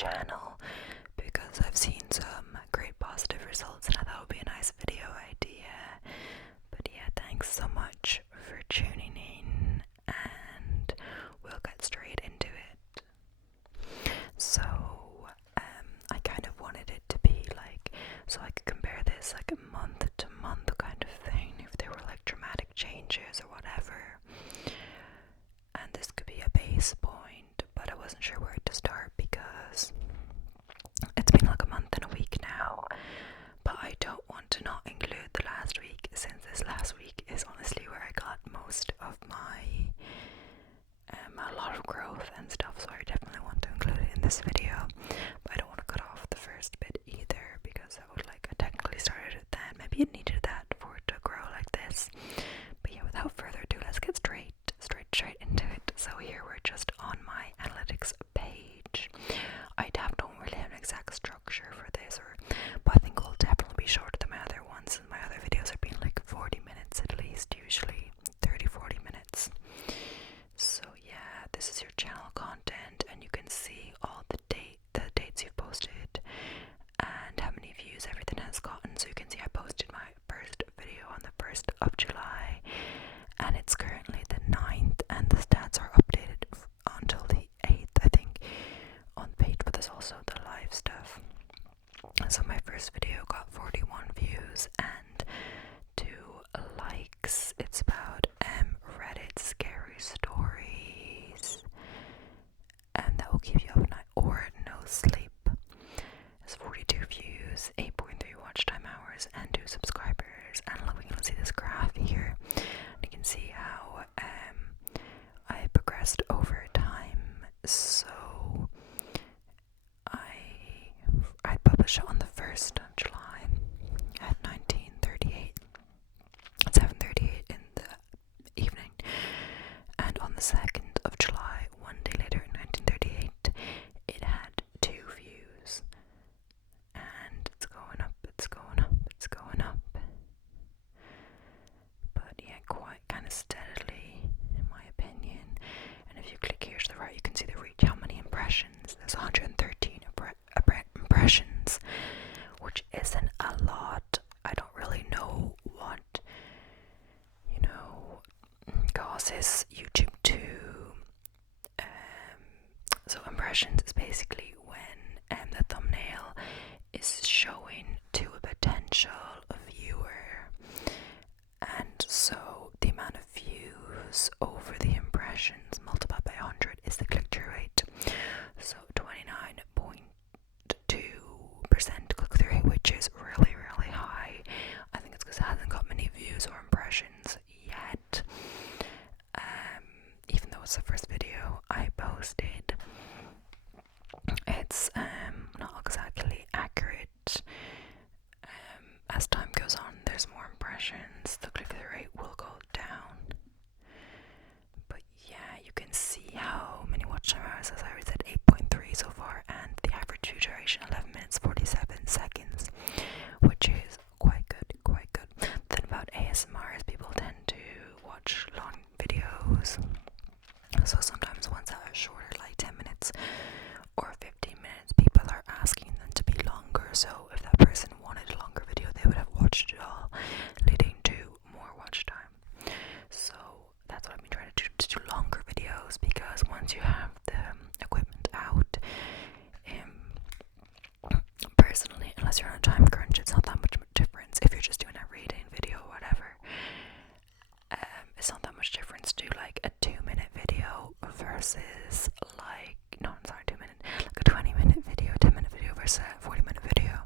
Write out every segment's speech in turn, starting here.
channel because I've seen some great positive results and I thought it would be a nice video idea. But yeah, thanks so much for tuning in and we'll get straight into it. So I kind of wanted it to be like, so I could compare this like a month to month kind of thing, if there were like dramatic changes or whatever. And this could be a base point, but I wasn't sure where to start because it's been like a month and a week now. But I don't want to not include the last week, since this last week is honestly where I got most of my a lot of growth and stuff, so I definitely want to include it in this video. But I don't want to cut off the first bit either, because I would like, I technically started it then, maybe it needed that for it to grow like this. But yeah, without further ado, let's get straight into it. So here we're just on my analytics page. Don't really have an exact structure for this, but I think it'll definitely be shorter than my other ones, and my other videos have been like 40 minutes at least, usually 30-40 minutes. So yeah, this is your channel content, and you can see all the dates you've posted and how many views everything has gotten. So you can see I posted my first video on the 1st of July and it's currently the 9th, and the stats are updated until the 8th, I think, on the page, but there's also the live stuff. So my first video got 41 views and 2 likes. It's about Reddit scary stories, and that will keep you up at night or no sleep. It's 42 views, 8.3 watch time hours, and 2 subscribers. And look, we can see this graph here. You can see how I progressed over time. So I published it on the 1st of July at 19:38, at 7:38 in the evening, and on the 2nd of July, one day later in 1938, it had 2 views, and it's going up, it's going up, it's going up. But yeah, quite kind of steadily, in my opinion. And if you click here to the right, you can see the reach, how many impressions. There's 113 impressions, which isn't a lot. I don't really know what, causes YouTube to. So impressions is basically when the thumbnail is showing to a potential viewer, and so the amount of views over the impressions multiplied by 100 is the click-through rate. So 29.2% click-through rate, which is really, really high. I think it's because it hasn't got many views or impressions yet. Even though it's the first video I posted, it's not exactly accurate. As time goes on, there's more impressions, the click-through rate will go down. But yeah, you can see how many watch time hours, as I already said, 8.3 so far, and the average view duration 11 minutes 47 seconds, which is quite good. Then about ASMR is people tend to watch long videos, so sometimes ones that are shorter, like 10 minutes or 15 minutes, people are asking them to be longer. So if that person wanted a longer video, they would have watched it all, leading to more watch time. So that's what I've been trying to do longer videos, because once you have the equipment out, personally, unless you're on a time crunch, it's not that much difference. If you're just doing a reading video or whatever, it's not that much difference to do like a 2-minute video versus like, no, I'm sorry, 2 minute, like a 20-minute video, 10-minute video versus a 40-minute video.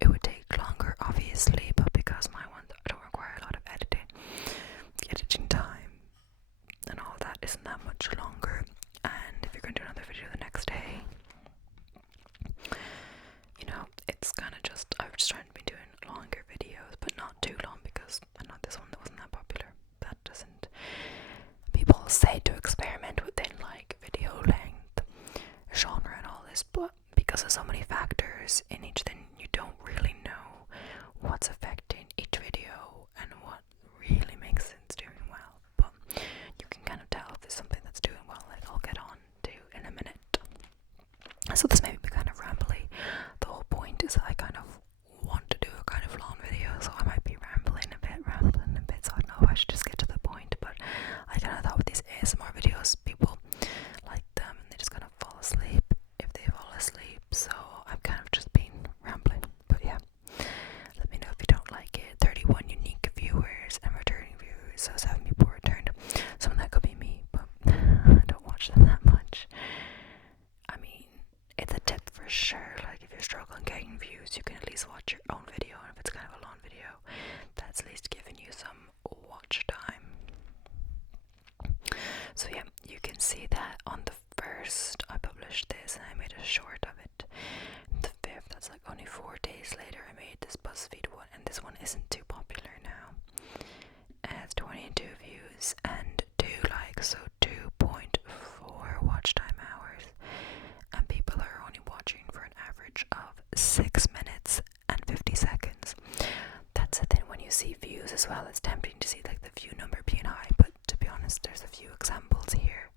It would take longer, obviously, but because my ones don't require a lot of editing time and all that isn't that much longer. And if you're going to do another video the next day, it's kind of just, I've just tried to be doing longer videos, but not too long, because I know this one that wasn't that popular. That doesn't, people say to experiment within like video length, genre and all this, but because of so many factors in each thing, you don't really know what's affecting each video and what really makes sense doing well. But you can kind of tell if there's something that's doing well, like I'll get on to in a minute. So this may be kind of sure, like if you're struggling getting views, you can at least watch your own video, and if it's kind of a long video, that's at least giving you some watch time. So yeah, you can see that on the 1st I published this and I made a short of it. The 5th, that's like only 4 days later, I made this BuzzFeed one, and this one isn't too popular now. It has 22 views and 2 likes, so 2.4 watch time hours, and people are only watching for an average of 6 minutes and 50 seconds. That's the thing, when you see views as well, it's tempting to see like the view number being high, but to be honest, there's a few examples here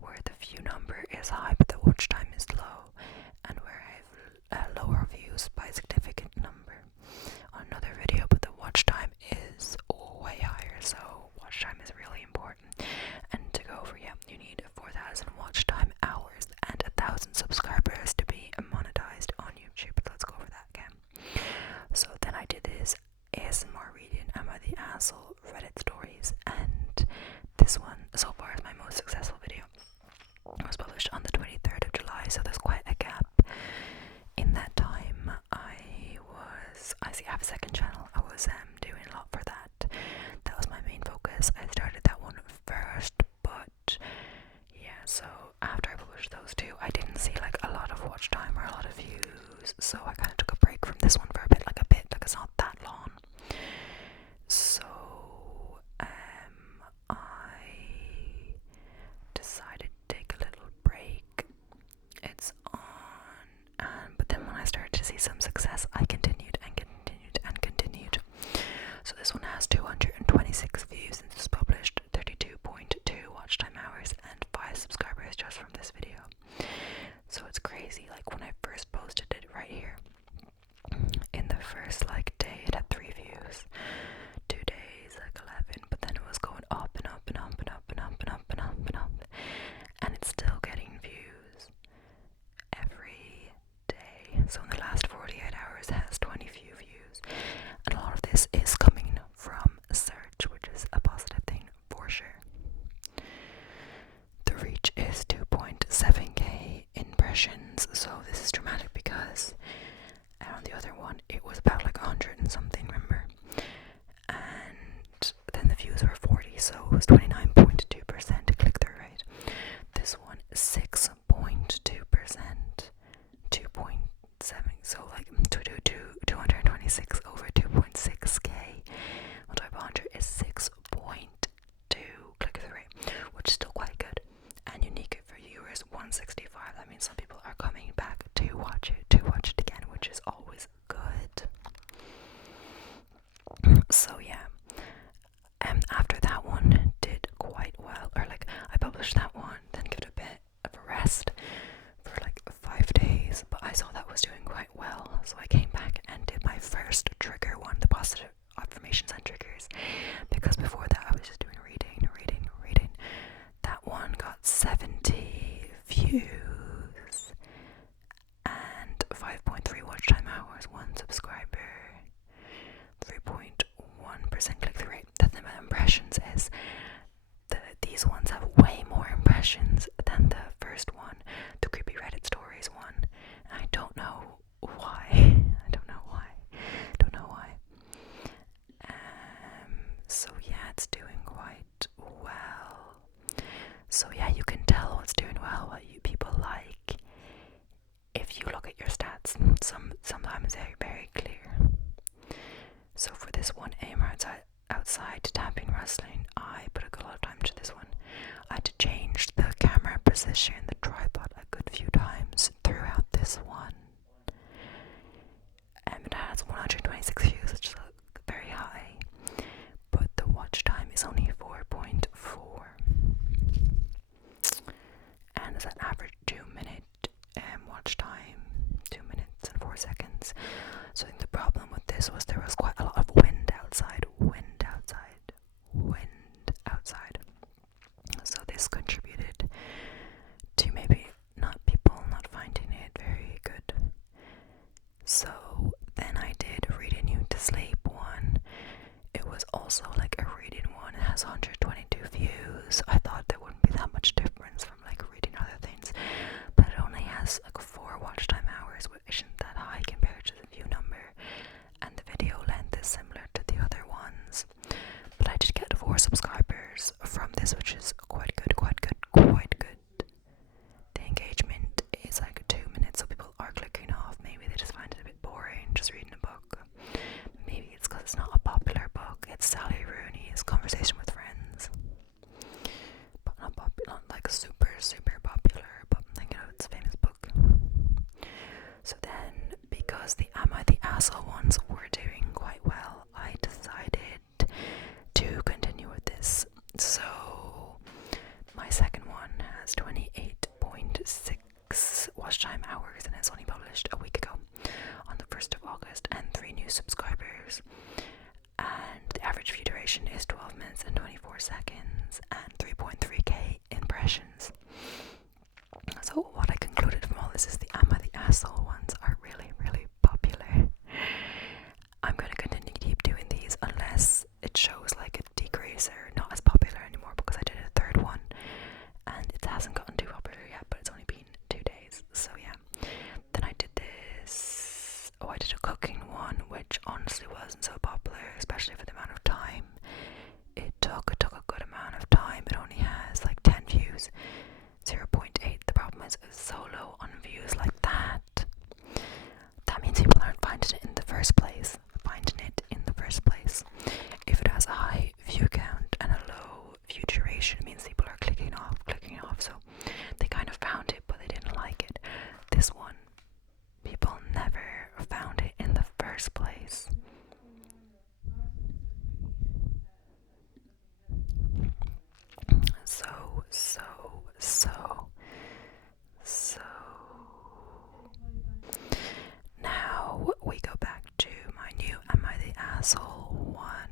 where the view number is high but the watch time is low, and where I have lower views by a significant number on another video, but the watch time is way higher. So watch time is really important, and to go over, yeah, you need 4,000 watch time hours and 1,000 subscribers to be monetized on YouTube. But let's go over that again. So then I did this ASMR reading Am I the Asshole Reddit stories, and this one so far is my most successful video. It was published on the 23rd of July, so there's quite a gap. In that time, I have a second channel. I was doing a lot for that. That was my main focus. I started that one first, but yeah, so after I published those two, I didn't see like a lot of watch time or a lot of views, so I kind of took a break from this one for a bit, like it's not that long. So I decided to take a little break. It's on, but then when I started to see some success, I continued and continued and continued. So this one has 226 views since it's published, 32.2 watch time hours, and 5 subscribers just from this video. So it's crazy. Like when I first posted it right here, in the first like day it had 3 views, 2 days like 11, but then it was going up and up and up and up and up and up and up and up, and it's still getting views every day. So in the last 48 hours it has 20 few views, and a lot of this is coming from search, which is a positive thing for sure. The reach is 2.7k impressions, so this is dramatic because on the other one it was about like 100 and something, remember, and then the views were 40, so it was 29.2% click-through rate. This one 6.2%, 2.7, so like 226 over 2.6k multiplied by 100 is 6.2 click-through rate, which is still quite good. And unique viewers 165. That means some people are coming back to watch it again, which is always good. So yeah, after that one did quite well, or like I published that one, then give it a bit of a rest for like 5 days, but I saw that was doing quite well, so I came back and did my first trigger one, the positive affirmations and triggers, because before that I was just doing reading. That one got 70 views and 5.3 watch time hours, 1 subscriber, 3.1% click-through rate. The thing about impressions is these ones have way more impressions than the first one, the creepy Reddit stories one. And I don't know why. So yeah, it's doing quite well. So yeah, you can tell what's doing well, what you people like, if you look at your stats. Sometimes they're very clear. So for this one, aim outside tapping rustling, I put a lot of time to this one. I had to change the camera position, the tripod, a good few times throughout this one. It has 126 views, which is very high, but the watch time is only 4.4, and it's an average 2-minute watch time, 2 minutes and 4 seconds. So I think the problem with this was there was quite a lot of wind outside. So this contributed to maybe people not finding it very good. So then I did Reading You to Sleep one. It was also like a reading one. It has 122 views. I thought there wouldn't be that much difference from like reading other things, but it only has like 4 watch time hours Asshole ones were doing quite well, I decided to continue with this. So my second one has 28.6 watch time hours and it's only published a week ago on the 1st of August, and 3 new subscribers. And the average view duration is 12 minutes and 24 seconds and 3.3k impressions. So what I concluded from all this is the Am I the Asshole ones are really, really popular. I'm going to continue to keep doing these unless it shows like a decrease or not as popular anymore, because I did a third one and it hasn't gotten too popular yet, but it's only been 2 days. So yeah. Then I did this, I did a cooking one, which honestly wasn't so popular, especially for the amount of time it took. It took a good amount of time. It only has like 10 views, 0.8. The problem is it's so low on views like that. That means people aren't finding it in the first place. If it has a high view count and a low view duration, it means people are clicking off. So they kind of found it, but they didn't like it. This one, people never found it in the first place. So now we go back to my new Am I the Asshole one,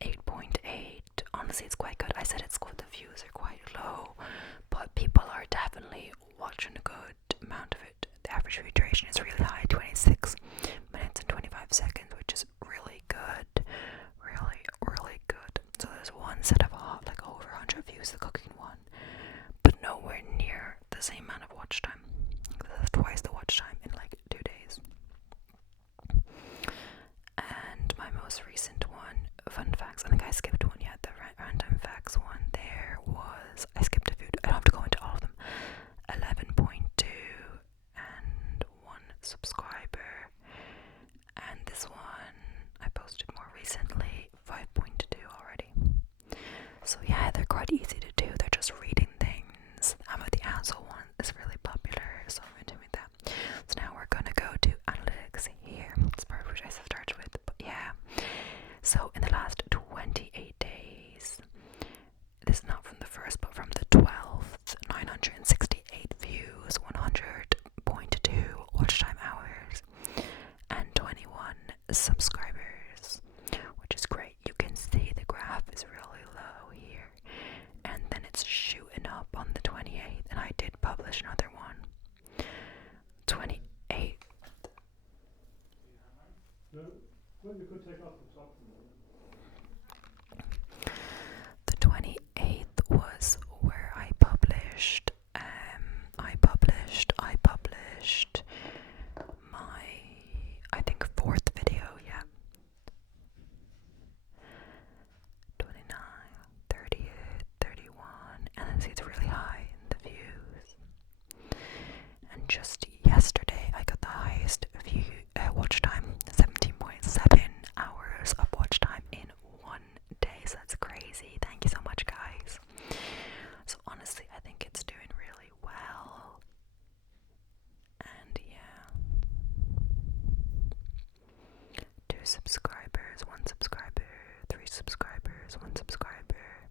8.8. Honestly, it's quite good. I said it's good, the views are quite low, but people are definitely watching a good amount of it. The average view duration is really high, 26 minutes and 25 seconds, which is really good. Really, really good. So there's one set of like over 100 views, the cooking one, but nowhere near the same amount of watch time. That's twice the watch time in like 2 days. And my most recent one, fun facts, I think I skipped one yet, the random facts one, there was, I skipped a few, I don't have to go into all of them, 11.2 and 1 subscriber, and this one I posted more recently, 5.2 already. So yeah, they're quite easy to do, they're just reading things. I'm at the Asshole one, is really popular, so I'm doing that. So now we're gonna go to analytics here. It's probably what I started with, but yeah. So in the last 28 days, this is not from the first, but from the 12th, 968 views, 100.2 watch time hours, and 21 subscribers, which is great. You can see the graph is really low here, and then it's shooting up on the 28th, and I did publish another one. 28. The 28th was where I published my, I think, 4th video, yeah. 29, 30, 31, and then see it's really high in the views. And just yesterday I got the highest watch time, 17.7 hours of watch time in 1 day, so that's crazy. Thank you so much, guys. So honestly, I think it's doing really well. And yeah, 2 subscribers, 1 subscriber, 3 subscribers, 1 subscriber.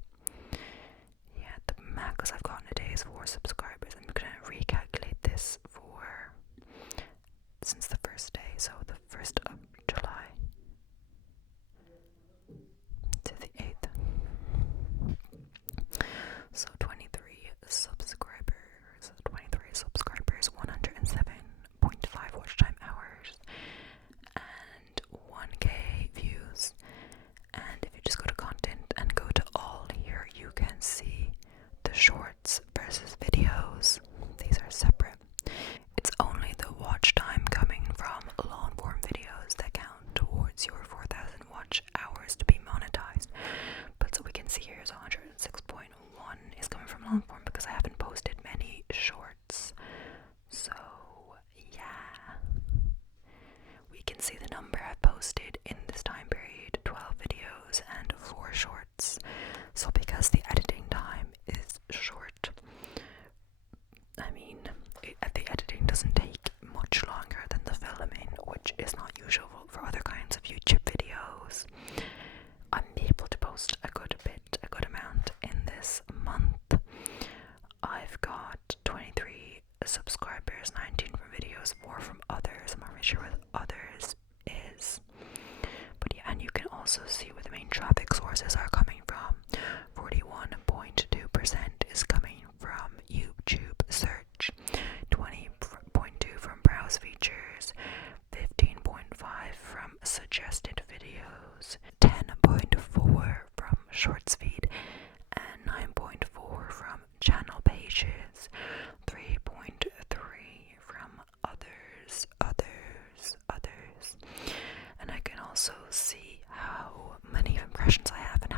Yeah, the max I've gotten a day is 4 subscribers. I'm gonna recalculate this for since the first day, so the 1st of July to the 8th. So 23 subscribers, 107.5 watch time hours, and 1k views. And if you just go to content and go to all here, you can see the shorts versus videos. These are separate. It's only the watch time coming from long form videos that count towards your 4,000 watch hours to be monetized. But so we can see here is 106.1 is coming from long form because I haven't posted many shorts. So yeah, we can see the number I've posted in this time period, 12 videos and 4 shorts. So because the editing time is short, I mean, the editing doesn't take much longer than the filming, which is not usual for other kinds of YouTube videos. I'm able to post a good amount in this month. I've got 23 subscribers, 19 from videos, 4 from others. I'm not really sure what others is. But yeah, and you can also see where the main traffic sources are coming from. 41.2% is coming from YouTube search, 20.2 from browse features, 15.5 from suggested videos, 10.4 from shorts feed, and 9.4 from channel pages, 3.3 from others. And I can also see how many impressions I have and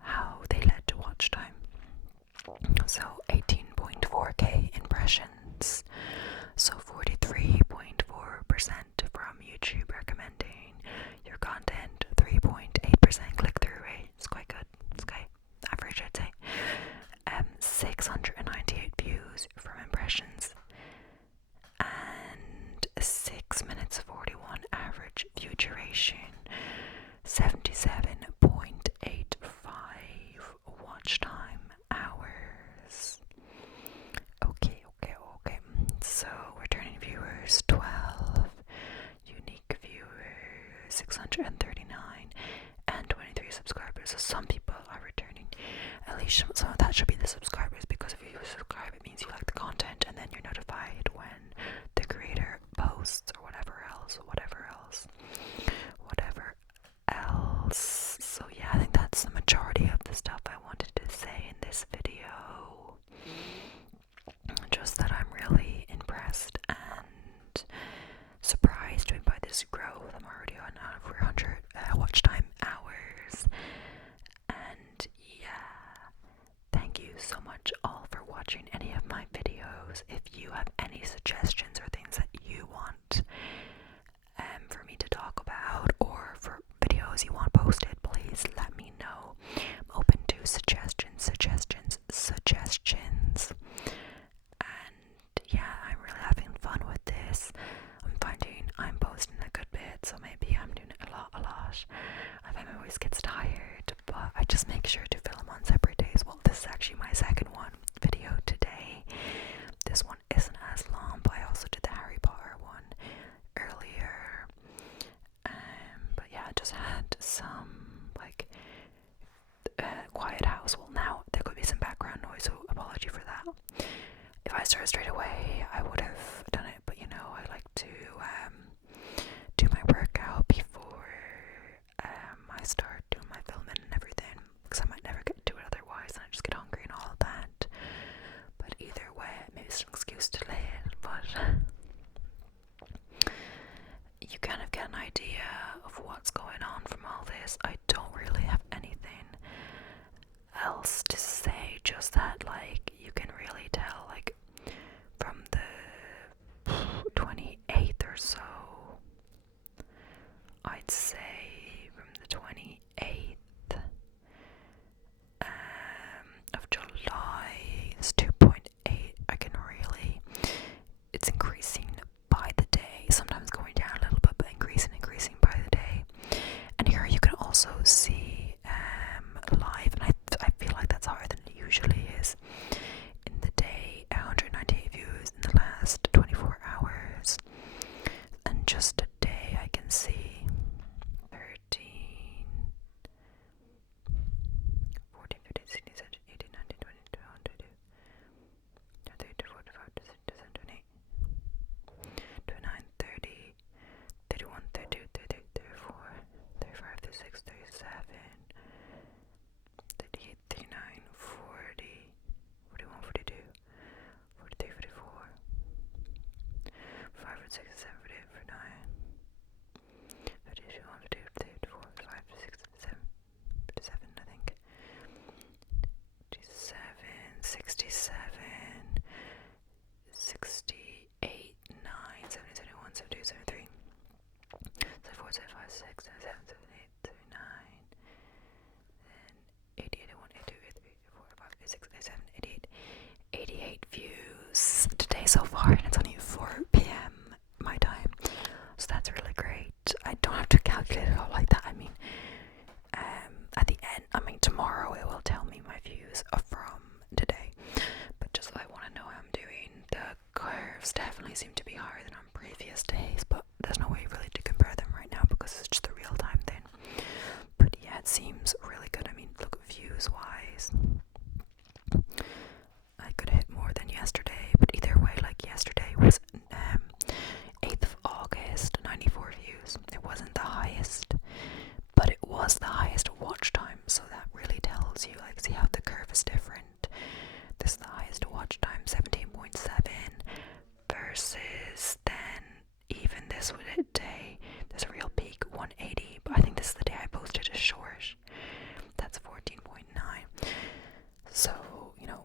how they led to watch time. So 18.4k impressions, so 43.4% from YouTube recommending your content, 3.8% click-through rate. It's quite good. It's quite average, I'd say. 698 views from impressions, and 6 minutes 41 average view duration, 77.85 watch time hours. Okay. So returning viewers 12, unique viewers 639, and 23 subscribers. So some people are returning. At least some of that should be the subscribers, because if you subscribe, it means you like the content, and then you're notified when the creator posts or whatever else. So yeah, I think that's the majority of the stuff I wanted to say in this video. Just that I'm really impressed and surprised by this growth. I'm already on 400 watch time hours. And yeah, thank you so much all for watching any of my videos. If you have any suggestions or things that you want for me to talk about, or for videos you want posted, please let me know. I'm open to suggestions. And yeah, I'm really having fun with this. I'm finding I'm posting a good bit, so maybe I'm doing it a lot. I think it always gets tired, but I just make sure to film on separate days. Well, this is actually my second video today. This one isn't as long, but I also did the Harry Potter one earlier. But yeah, I just had some quiet house. Well, now there could be some background noise, so apology for that. If I started straight away, I would have done it, but I like to do my workout before I start doing my filming and everything, because I might never get to it otherwise, and I just get hungry and all of that. But either way, maybe it's an excuse to lay it, but you kind of get an idea of what's going on from all this. I don't really have anything else to say, just that you can really tell from the 28th or so, I'd say from the 28th of July, it's 2.8. I can really, it's increasing by the day, sometimes going down a little bit, but increasing by the day. And here you can also see live, and I feel like that's higher than it usually is. In the day, 198 views in the last 24 hours. And just today I can see 13, 14, 15, 16, 17, 18, 19, 20, 21, 22, 23, 24, 25, 26, 27, 28. curves definitely seem to be higher than on previous days, but there's no way really to compare them right now because it's just a real time thing. But yeah, it seems really good. I mean, look, views wise, I could hit more than yesterday, but either way, like yesterday was 8th of August, 94 views. It wasn't the highest, but it was the highest watch time, so that really tells you, like, see how the curve is different. This is the highest watch time, 17.7, versus then even this day, there's a real peak, 180, but I think this is the day I posted a short. That's 14.9. So, you know,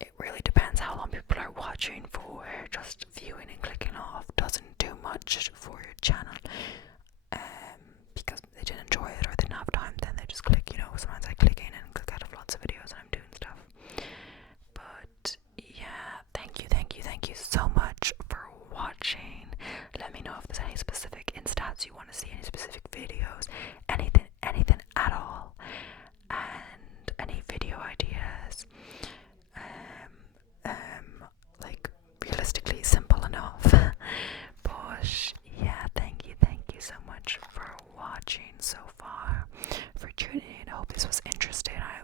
it really depends how long people are watching for. Just viewing and clicking off doesn't do much for your channel. Because they didn't enjoy it or they didn't have time, then they just click, you know. Sometimes I click in and click out of lots of videos and I'm doing stuff. But yeah, thank you so much for watching. Let me know if there's any specific instats you want to see, any specific videos, anything at all, and any video ideas. Like realistically simple enough. But yeah, thank you so much for watching so far, for tuning in. I hope this was interesting. I